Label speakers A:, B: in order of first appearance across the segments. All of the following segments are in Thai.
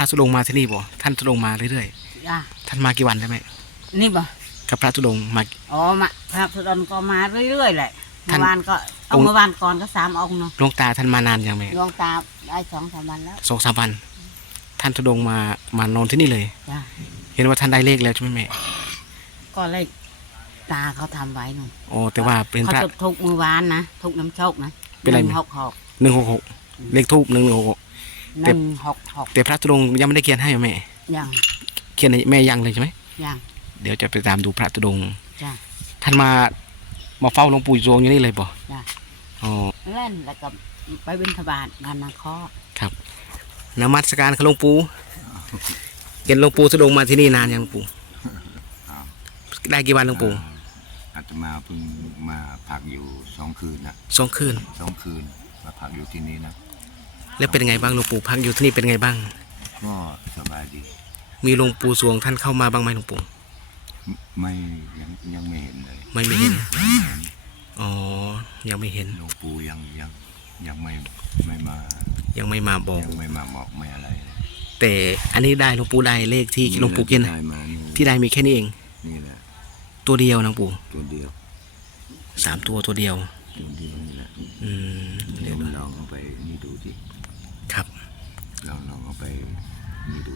A: ระธุดงค์มาที่นี่บ่ท่านธุดงค์มาเรื่อย
B: จ้ะ
A: ๆท่านมากี่วันได้ไหม
B: นี่บ่
A: กับพระธุดงค์มา
B: อ๋อมาพระธุดงค์ก็มาเรื่อยๆแหละ
A: ท่าน
B: เมื่อวานก็เอาเมื่อวานก่อนก็3 องค์เนาะ
A: หลวงตาท่านมานานยังไหม
B: ดวงตาได้2-3 วันแล้ว
A: 2-3 วัน ท่านธุดงค์มานอนที่นี่เลย
B: จ้ะ
A: เห็นว่าท่านได้เลขแล้วใช่ไหมแม่
B: ก็เลยตาเขาทำไว้หนู
A: โอ้แต่ว่าเป็น
B: เขา
A: พระ
B: จุดทุกเมื่อวานนะทุกน้ำโชคนะ
A: เป็นไรไหม
B: 166
A: 166เลขทูบ166
B: 166
A: แต่พระธุดงค์ยังไม่ได้เขียนให้แม่
B: ยัง
A: เขียนให้แม่ยังเลยใช่ไหม
B: ยัง
A: เดี๋ยวจะไปตามดูพระธุดงค์
B: จ้ะ
A: ท่านมาเฝ้าหลวงปู่สวงอยู่นี่เลยป่ะ
B: จ้ะ
A: อ๋อ
B: เล่นแล้วก็ไปบิณฑบาตงานนาคอ
A: ครับนมัสการครับหลวงปู่เห็นหลวงปู่ธุดงค์มาที่นี่นานยังหลวงปู่ได้กี่วันหลวงปู่
C: อาตมาเพิ่งมาพักอยู่2 คืนนะ
A: 2 คืน
C: 2 คืนมาพักอยู่ที่นี่นะ
A: แล้วเป็นไงบ้างหลวงปู่พักอยู่ที่นี่เป็นไงบ้าง
C: ก็สบายดี
A: มีหลวงปู่สวงท่านเข้ามาบ้างไหมหลวงปู่
C: ไม่ยังไม่เห็นเลย
A: ไม่เห็นอ๋อยังไม่เห็น
C: หลวงปู่ยังไม่มา
A: ยังไม่มาบอก
C: ยังไม่มาบอกไม่อะไรเลย
A: แต่อันนี้ได้หลวงปู่ได้เลขที่หลวงปู่เขียน
C: ได้มานี่
A: ที่ได้มีแค่นี้เอง
C: นี่แหละ
A: ตัวเดียวนะหลวงปู่
C: ตัวเดียว
A: 3 ตัวตัวเดียว
C: นี่แหละ
A: อืม
C: เดี๋ยวลองเอาไปนี่ดูสิ
A: ครับ
C: ลองเอาไปนี่ดู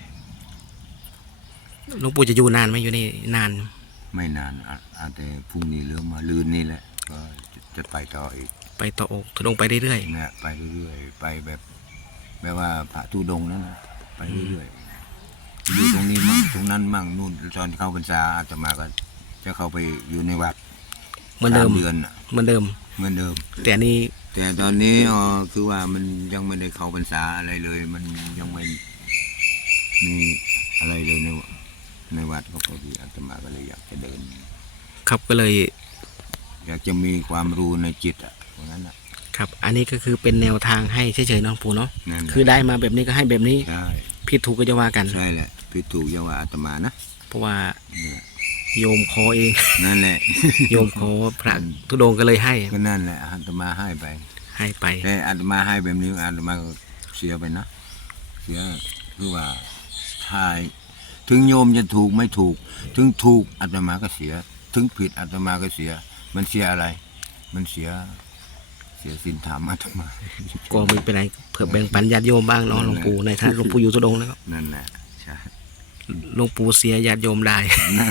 A: หลวงปู่จะอยู่นานไหมอยู่นี่นาน
C: ไม่นานอาจจะพรุ่งนี้หรือมาลืนนี่แหละก็จะไปต่ออีก
A: ไปต่ออกธุดงค์ไปเรื่อย
C: เนี่ยไปเรื่อยๆไปแบบว่าพระธุดงค์นั่นนะไปเรื่อยๆอยู่ตรงนี้มั่งตรงนั้นมั่งนู่นตอนเข้าพรรษาอาตมาก็จะเข้าไปอยู่ในวัด
A: ๆเหมือนเดิม
C: 3 เดือนน่ะ
A: เหมือนเดิม
C: เหมือนเดิม
A: แต่อันนี้
C: แต่ตอนนี้คือว่ามันยังไม่ได้เข้าพรรษาอะไรเลย มันยังไม่มีอะไรเลยในวัดก็พอดีอาตมาก็เลยอยากจะเดิน
A: ครับก็เลย
C: อยากจะมีความรู้ในจิตอ่ะเพราะงั้นอ่ะ
A: ครับอันนี้ก็คือเป็นแนวทางให้เฉยๆเน้องปู่เนาะ
C: นั่นแหละ
A: คือได้มาแบบนี้ก็ให้แบบนี้
C: ใช่
A: ผิดถูกก็จะว่ากัน
C: ใช่แหละผิดถูกอยาว่าอาตมานะ
A: เพราะว่า
C: นี่แหละ
A: โยมขอเอง
C: นั่นแหละ
A: โยมขอพระธุดงค์ก็เลยให้
C: ก็นั่นแหละอาตมาให้ไป
A: ให้ไป
C: แต่อาตมาให้แบบนี้อาตมาก็เสียไปนะเสียคือว่าทายถึงโยมจะถูกไม่ถูก ถึงถูกอาตมาก็เสีย ถึงผิดอาตมาก็เสีย มันเสียอะไร มันเสียศีลธรรมอาตมา
A: ก็ไม่เป็นไรเผื่อแบ่งปันญาติโยมบ้างเนาะหลวงปู่ในท่านหลวงปู่อยู่ธุดงค์แล้ว
C: นั่นแหละใช่
A: หลวงปู่เสียญาติโยมได้
C: นั่น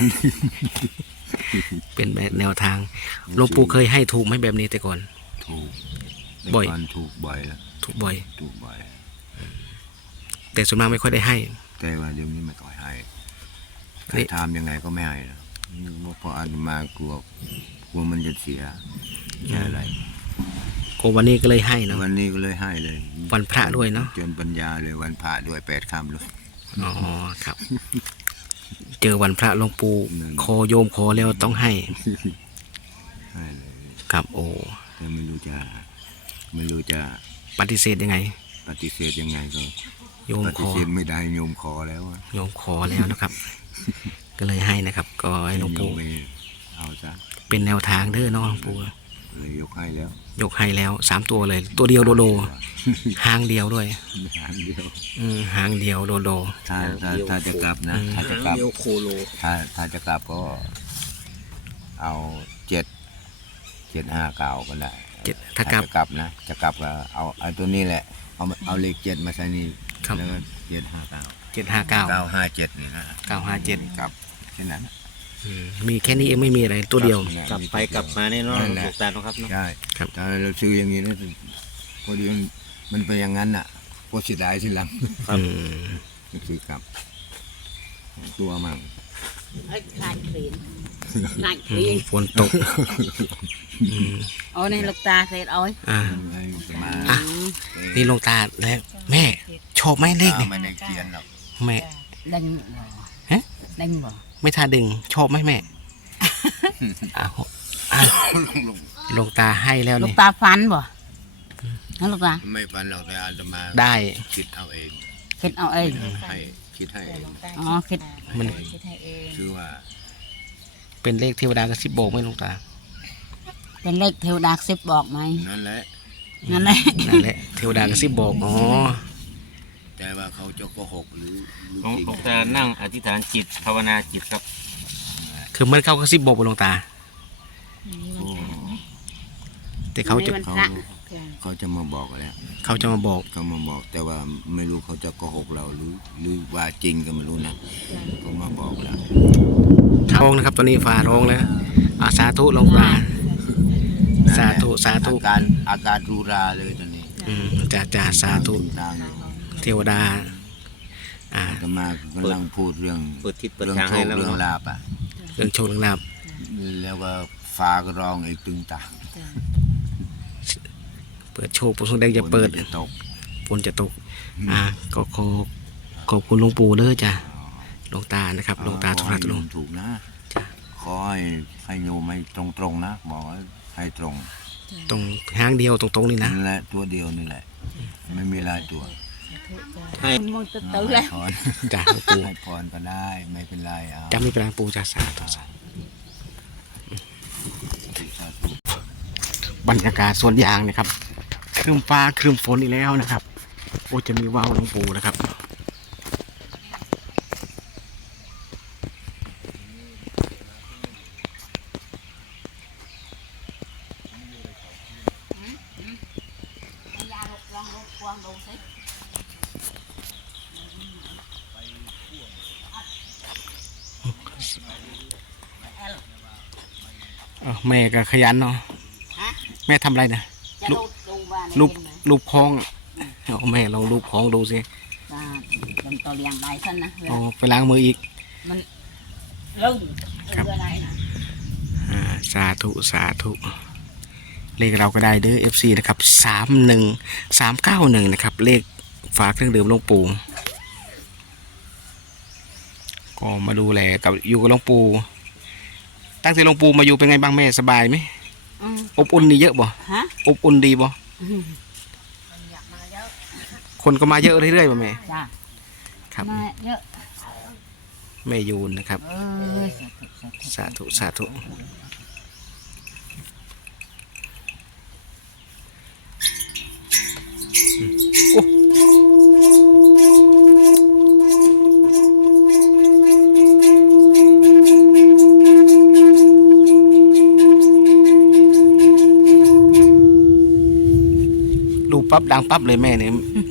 A: เป็นแบบแนวทางหลวงปู่เคยให้ถูกไหมแบบนี้แต่ก่อน
C: ถูก
A: บ่อย
C: แต่ก่อนถูกบ่อยแล้ว
A: ถูกบ่อย
C: ถูกบ่อย
A: แต่ส่วนมากไม่ค่อยได้ให้
C: แต่ว่าเดี๋ยวนี้ไม่ค่อยให้
A: นี่
C: ใครถามยังไงก็ไม่ให้นะเพราะอาตมากลัวมันจะเสียอะไร
A: ก็วันนี้ก็เลยให้เนาะ
C: วันนี้ก็เลยให้เลย
A: วันพระด้วยเนาะ
C: จนปัญญาเลยวันพระด้วย8 ค่ำเลย
A: อ๋อครับ เจอวันพระหลวงปู่
C: นั่น
A: ขอโยมขอแล้วต้องให้
C: ให้เลย
A: ครับโอ้
C: แต่ไม่รู้จะ
A: ปฏิเสธยังไง
C: ปฏิเสธยังไงก็
A: โยม
C: ป
A: ข
C: ฏิ
A: อ
C: เสธไม่ได้โยมขอแล้วอะ
A: โยมขอแล้วนะครับ ก็เลยให้นะครับ ก็ให้หลวง
C: โย
A: ปู่
C: มไม่เอาซะ
A: เป็นแนวทางเด้อเนาะหลวงปู่
C: เลยยกให้แล้ว
A: ยกให้แล้ว3 ตัวเลย ตัวเดียวโดโดหางเดียวด้วย
C: หางเดียว
A: หางเดียวโดโด
C: ถ้าจะกลับนะถ้าจะกลับ
A: เดียวโคโล
C: ถ้าจะกลับก็เอา7-5-9ก็ได้
A: ถ้ากลับ
C: จะกลับนะจะกลับก็เอาไอ้ตัวนี้แหละเอาเลข7มาใส่นี่
A: ครับ
C: แล้วก็7-5-9
A: 759
C: 957นี่นะ
A: 957
C: กลับแค่นั้น
A: มีแค่นี้เองไม่มีอะไรตัวเดียว
D: กลับไปกลับมาแน่นอน
C: นั่นแหละ
D: ถูกตาเนาะครับเนาะ
C: ใช่
A: ครับ
C: ถ้าเราซื้ออย่างนี้นะพอดีมันเป็นอย่างนั้นอ่ะพอเสียดายทีหลัง
A: อืม
C: ก็คือกลับตัวมั่ง
B: ไอ้ขายเปลี่ยนขายเปลี่ยน
A: ฝนตก
B: เอาในลูกตาเสร็จเอา
C: มา
A: อ่ะ นี่หลวงตาแล้วแม่ชอบไหมเลขเนี่ย
C: ไม่ได้เขียนหรอก
A: แม่
B: ดังบ่
A: ฮะ
B: ดังบ่
A: ไม่ท่าดึงชอบไหมแม่อ้าวอ้าวหลวงตาให้แล้ว
B: ลูก
A: นี่
B: ตาฟันบ่นั่นลูกตา
C: ไม่ฟันหรอกแต่อาตมา
A: ได้
C: คิดเอาเอง
B: คิดเอาเอง
C: ให้คิดให้เอง
B: อ๋อคิด
A: มัน
C: คือว่า
A: เป็นเลขเทวดากระซิบบอกไหมหลวงตา
B: เป็นเลขเทวดา10บอกไหม
C: นั่นแหละ
B: นั่นแหละ
A: นั่นแหละเทวดากระซิบบอกอ๋อ
C: แต่ว่าเขาจะโกหกหรือ
D: หลวง
C: จริง
D: หลวงตานั่งอธิษฐานจิตภาวนาจิตครับ
A: คือมันเข้ากระซิบบอกหลวงตา
C: โอ้
A: แต่เขาจะ
B: วันพระ
C: เขาจะมาบอกแล้ว
A: เขาจะมาบอก
C: เขามาบอกแต่ว่าไม่รู้เขาจะโกหกเราหรือว่าจริงก็ไม่รู้นะเขามาบอกแล้ว
A: ท้องนะครับตอนนี้ฟ้าร้องแล้วสาธุหลวงตา สาธุสาธุ
C: อาการรูราเลยตอนนี้
A: จ่าสาธุ
C: ทาง
A: เทวดา
C: อาตมากำลังพูดเรื่อง
D: เปิดทิศเปิด
C: เรื่อง
D: ทาง
C: โช
D: ให้
C: ค
D: แล้ว
C: เรื่อง
D: เนาะ
C: ลาบอ่ะ
A: เรื่องโชคเรื่องลาภ
C: แล้วก็ฟ้าก็ร้องไอ้ตึงต่าง
A: เปิดโชคปู่สงแดงจะเปิด
C: ฝนจะตก
A: ฝนจะตกก็ขอบคุณหลวงปู่เด้อจ้ะหลวงตานะครับหลวงตา
C: ข
A: ทุ
C: อ
A: รั
C: ให้
A: ต
C: โย
A: ลุง
C: มถูกนะ
A: จ้ะ
C: ขอให้โยมให้ตรงๆนะบอกให้ตรง
A: ตรงห้างเดียวตรงๆนี่นะ
C: นั่นแหละตัวเดียวนี่แหละ ไม่มีหลายตัว
B: มองตัวตัวแล้ว
C: พร
A: จ้ะหลวงปู่
C: ให้พรก็ได้ไม่เป็นไรเอา
A: จำไม่เป็นไรปู่จ้ะสาธุสาธุบรรยากาศสวนยางนะครับครึ้มฟ้าครึ้มฝนอีกแล้วนะครับโอ้จะมีว่าวหลวงปู่นะครับแม่ก็ขยันเนาะ
B: ฮะ
A: แม่ทำอะไรนะ
B: จะลงบ้าน
A: รูปคล้องเอาแม่ลองรูปคล้องดูสิ
B: เป็นตัวเลี้ยงได้ท่านนะ
A: อ๋อไปล้างมืออีก
B: มันลึง
A: ครับ
B: อะไรนะ
A: สาธุสาธุเลขเราก็ได้เด้อ FC นะครับ31391นะครับเลขฝากเครื่องดื่มหลวงปู่ก็มาดูแลกับอยู่กับหลวงปู่ตั้งแต่หลวงปู่มาอยู่เป็นไงบ้างแม่สบายไหมอบอุ่นดีเยอะบ่
B: ฮะ
A: อบอุ่นดีบ่คนก็มาเยอะเรื่อยๆบ่แม่
B: จ้า
A: ครับ
B: มาเยอะ
A: แม่ยูนนะครับ
B: สาธุ
A: สาธุสาธุโอ้ดูปั๊บดังปั๊บเลยแม่เนี่ย